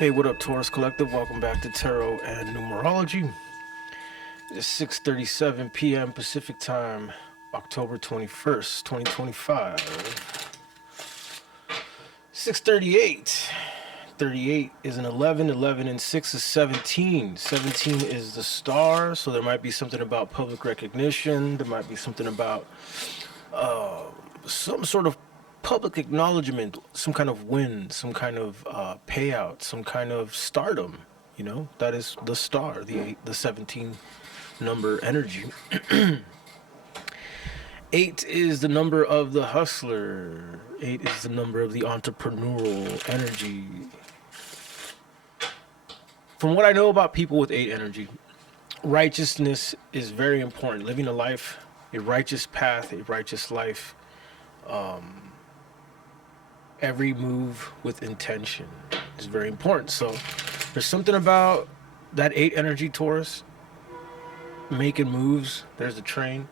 Hey, what up, Taurus Collective? Welcome back to Tarot and Numerology. It's 6:37 p.m. Pacific Time, October 21st, 2025. 6:38. 38 is an 11, 11 and 6 is 17. 17 is the star, so there might be something about public recognition. There might be something about some sort of public acknowledgement, some kind of win, some kind of payout, some kind of stardom. You know, that is the star, the 17 number energy. 8 is the number of the hustler. 8 is the number of the entrepreneurial energy. From what I know about people with 8 energy, righteousness is very important. Living a life, a righteous path, a righteous life. Every move with intention is very important. So there's something about that 8 energy, Taurus, making moves. There's the train.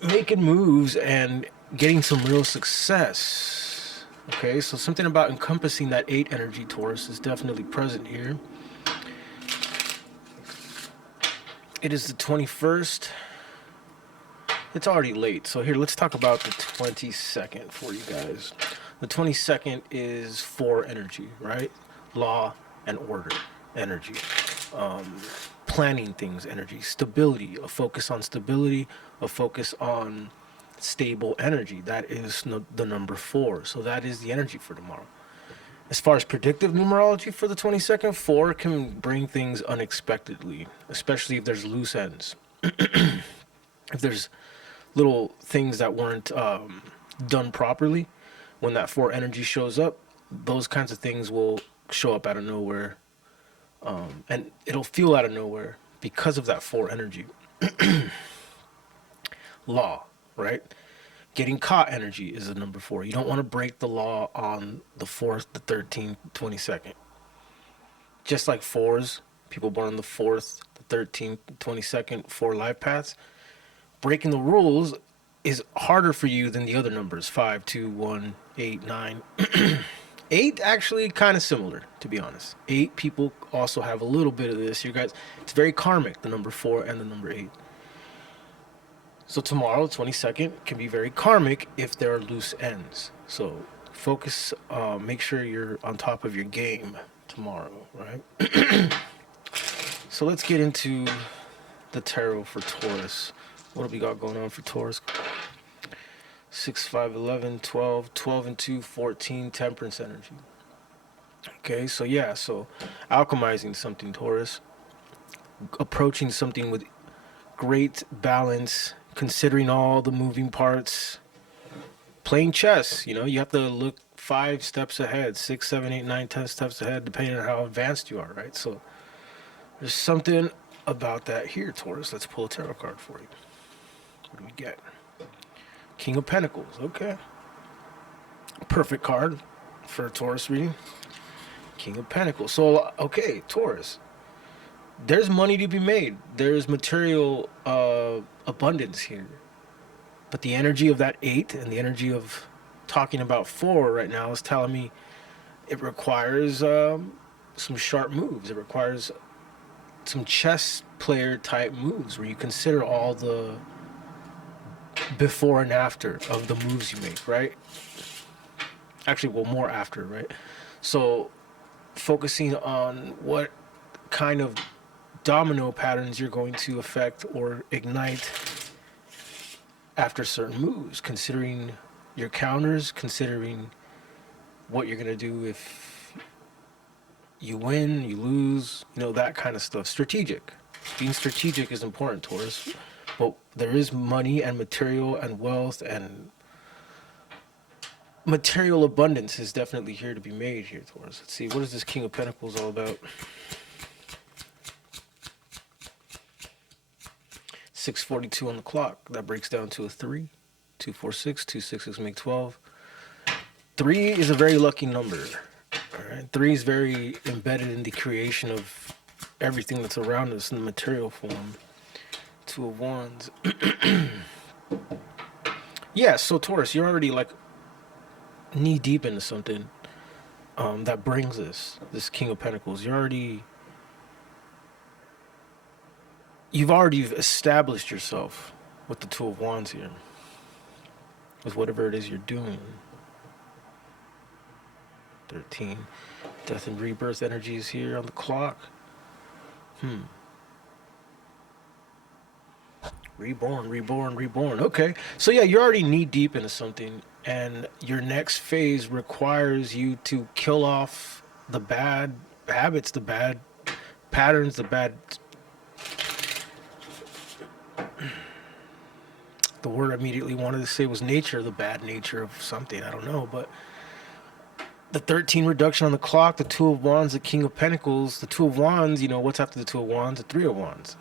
Making moves and getting some real success. Okay, so something about encompassing that 8 energy, Taurus, is definitely present here. It is the 21st. It's already late, so here, let's talk about the 22nd for you guys. The 22nd is 4 energy, right? Law and order energy. Planning things energy. Stability, a focus on stability, a focus on stable energy. That is the number 4. So that is the energy for tomorrow. As far as predictive numerology for the 22nd, 4 can bring things unexpectedly, especially if there's loose ends. If there's little things that weren't done properly, when that 4 energy shows up, those kinds of things will show up out of nowhere. And it'll feel out of nowhere because of that 4 energy. Law, right? Getting caught energy is the number 4. You don't want to break the law on the 4th, the 13th, 22nd. Just like 4s, people born on the 4th, the 13th, 22nd, 4 life paths. Breaking the rules is harder for you than the other numbers, 5, 2, 1, 8, 9. 8 actually kind of similar, to be honest. 8 people also have a little bit of this. You guys, it's very karmic, the number 4 and the number 8. So tomorrow, 22nd, can be very karmic if there are loose ends. So focus, make sure you're on top of your game tomorrow, right? So let's get into the tarot for Taurus. What have we got going on for Taurus? 6, 5, 11, 12, 12 and 2, 14, temperance energy. Okay, so yeah, so alchemizing something, Taurus. Approaching something with great balance, considering all the moving parts. Playing chess, you know, you have to look 5 steps ahead, 6, 7, 8, 9, 10 steps ahead, depending on how advanced you are, right? So there's something about that here, Taurus. Let's pull a tarot card for you. What do we get? King of Pentacles. Okay. Perfect card for a Taurus reading. King of Pentacles. So, okay, Taurus. There's money to be made. There's material abundance here. But the energy of that 8 and the energy of talking about 4 right now is telling me it requires some sharp moves. It requires some chess player type moves where you consider all the before and after of the moves you make, right? Actually, well, more after, right? So focusing on what kind of domino patterns you're going to affect or ignite after certain moves, considering your counters, considering what you're going to do if you win, you lose, you know, that kind of stuff. Strategic. Being strategic is important, Taurus. But there is money and material and wealth and material abundance is definitely here to be made here, Taurus. Let's see, what is this King of Pentacles all about? 6:42 on the clock. That breaks down to a 3. 2, 4, 6. 2 6s make 12. 3 is a very lucky number. All right? 3 is very embedded in the creation of everything that's around us in the material form. 2 of Wands. Yeah, so Taurus, you're already like knee deep into something that brings this King of Pentacles. You've already established yourself with the Two of Wands here, with whatever it is you're doing. 13. Death and rebirth energy is here on the clock. Reborn, reborn, reborn. Okay. So yeah, you're already knee deep into something, and your next phase requires you to kill off the bad habits, the bad patterns, the bad. The word I immediately wanted to say was nature, the bad nature of something. I don't know, but the 13 reduction on the clock, the Two of Wands, the King of Pentacles, the Two of Wands, you know, what's after the Two of Wands? The Three of Wands.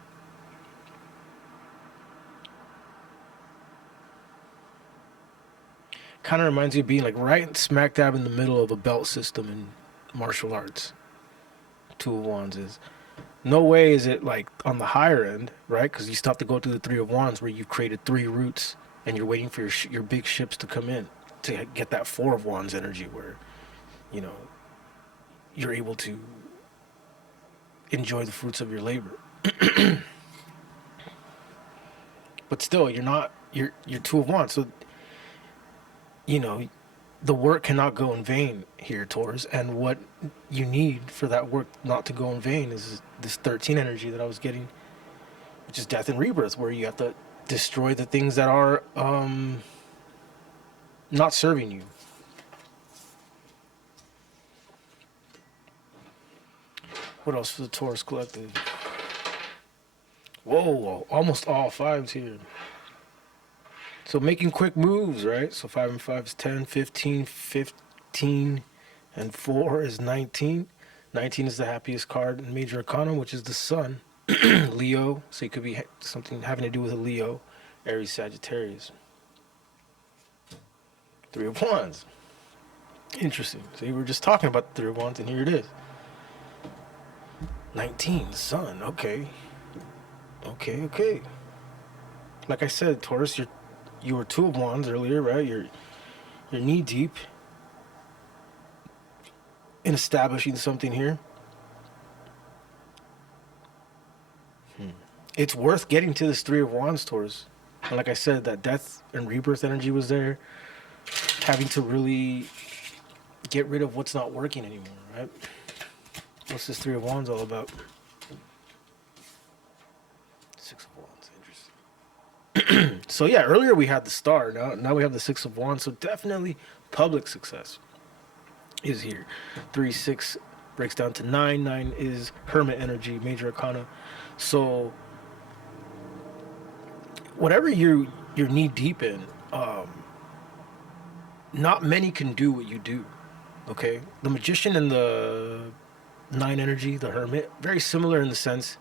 Kind of reminds you of being like right smack dab in the middle of a belt system in martial arts. Two of Wands is. No way is it like on the higher end, right? Because you still have to go through the Three of Wands where you've created 3 roots and you're waiting for your big ships to come in to get that Four of Wands energy where, you know, you're able to enjoy the fruits of your labor. But still, you're Two of Wands. So, you know, the work cannot go in vain here, Taurus. And what you need for that work not to go in vain is this 13 energy that I was getting, which is death and rebirth, where you have to destroy the things that are not serving you. What else for the Taurus collective? Whoa, almost all 5s here. So making quick moves, right? So 5 and 5 is 10, 15, 15, and 4 is 19. 19 is the happiest card in Major Arcana, which is the Sun. Leo, so it could be something having to do with a Leo, Aries, Sagittarius. 3 of Wands. Interesting. So we were just talking about the 3 of Wands, and here it is. 19, the Sun. Okay. Okay. Like I said, Taurus, you were 2 of Wands earlier, right? You're knee deep in establishing something here. It's worth getting to this 3 of Wands, Taurus. And like I said, that death and rebirth energy was there. Having to really get rid of what's not working anymore, right? What's this 3 of Wands all about? 6 of Wands, interesting. So yeah, earlier we had the Star. Now we have the 6 of Wands. So definitely public success is here. 3, 6 breaks down to 9. 9 is Hermit energy, Major Arcana. So whatever you're knee deep in, not many can do what you do. Okay, the Magician and the 9 energy, the Hermit, very similar in the sense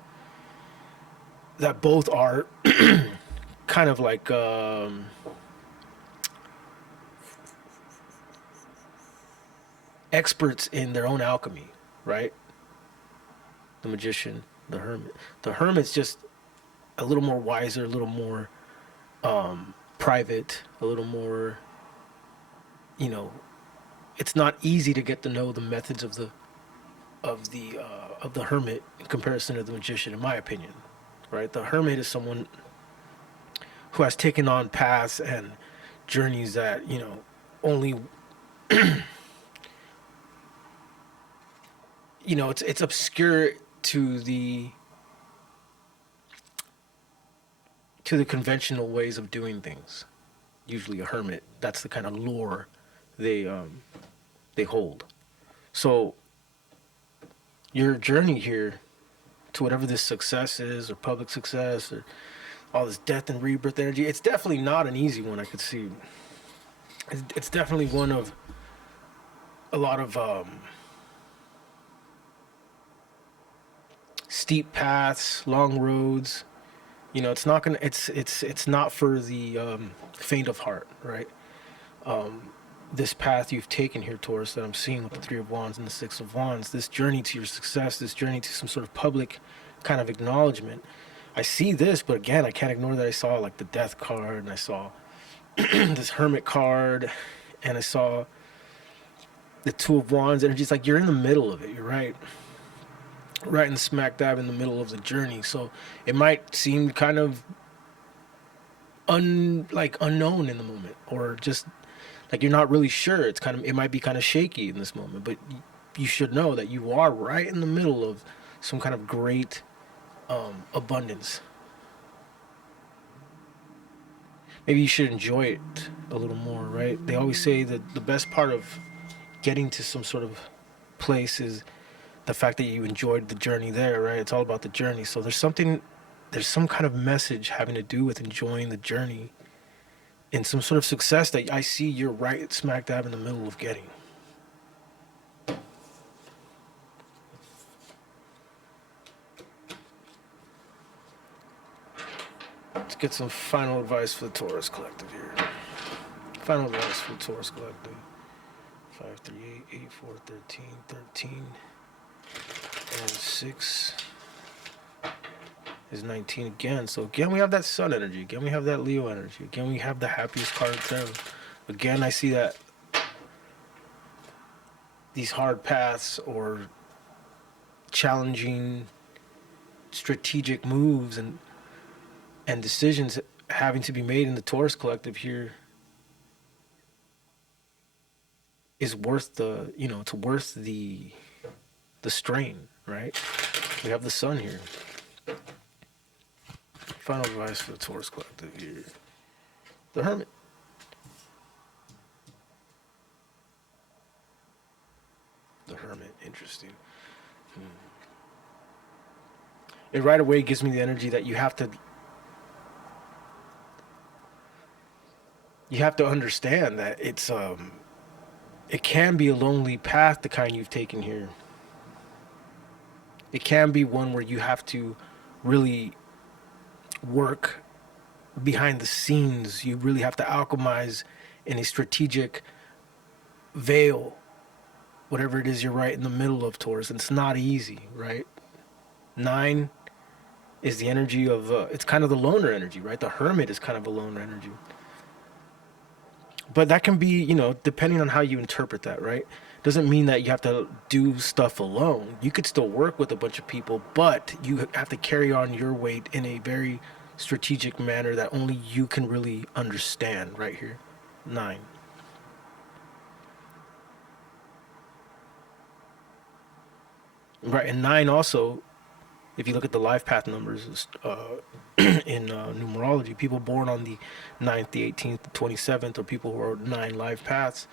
that both are kind of like experts in their own alchemy, right? The Magician, the Hermit. The Hermit's just a little more wiser, a little more private, a little more, you know, it's not easy to get to know the methods of the Hermit in comparison to the Magician, in my opinion. Right? The Hermit is someone who has taken on paths and journeys that, you know, only you know, it's obscure to the conventional ways of doing things. Usually a hermit, that's the kind of lore they hold. So your journey here to whatever this success is, or public success, or all this death and rebirth energy, it's definitely not an easy one. I could see it's definitely one of a lot of steep paths, long roads. You know, it's not gonna. It's not for the faint of heart, right? This path you've taken here, Taurus, that I'm seeing with the 3 of Wands and the 6 of Wands, this journey to your success, this journey to some sort of public kind of acknowledgement. I see this, but again, I can't ignore that I saw like the Death card, and I saw this Hermit card, and I saw the Two of Wands energy. It's like you're in the middle of it. You're right in the smack dab in the middle of the journey. So it might seem kind of unknown in the moment, or just like you're not really sure. It might be kind of shaky in this moment, but you should know that you are right in the middle of some kind of great abundance. Maybe you should enjoy it a little more, right? They always say that the best part of getting to some sort of place is the fact that you enjoyed the journey there, right? It's all about the journey. So there's some kind of message having to do with enjoying the journey and some sort of success that I see you're right smack dab in the middle of getting. Let's get some final advice for the Taurus Collective here. Final advice for the Taurus Collective. 538, 84, 13, 13, and 6 is 19 again. So again, we have that Sun energy. Again, we have that Leo energy. Again, we have the happiest card of tarot. Again, I see that these hard paths or challenging strategic moves and decisions having to be made in the Taurus Collective here is worth it's worth the strain, right? We have the Sun here. Final advice for the Taurus Collective here. The Hermit. The Hermit, interesting. It right away gives me the energy that you have to understand that it can be a lonely path, the kind you've taken here. It can be one where you have to really work behind the scenes. You really have to alchemize in a strategic veil, whatever it is you're right in the middle of, Taurus. And it's not easy, right? 9 is the energy of, it's kind of the loner energy, right? The Hermit is kind of a loner energy. But that can be, depending on how you interpret that, right? Doesn't mean that you have to do stuff alone. You could still work with a bunch of people, but you have to carry on your weight in a very strategic manner that only you can really understand right here. 9. Right, and 9 also, if you look at the life path numbers in numerology, people born on the 9th, the 18th, the 27th, or people who are 9 life paths,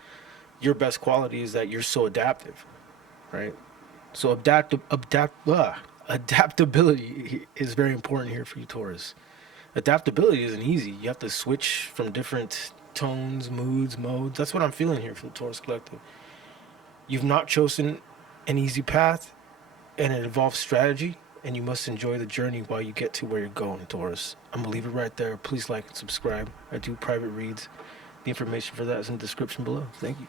your best quality is that you're so adaptive, right? So adaptability is very important here for you, Taurus. Adaptability isn't easy. You have to switch from different tones, moods, modes. That's what I'm feeling here for the Taurus Collective. You've not chosen an easy path, and it involves strategy, and you must enjoy the journey while you get to where you're going, Taurus. I'm going to leave it right there. Please like and subscribe. I do private reads. The information for that is in the description below. Thank you.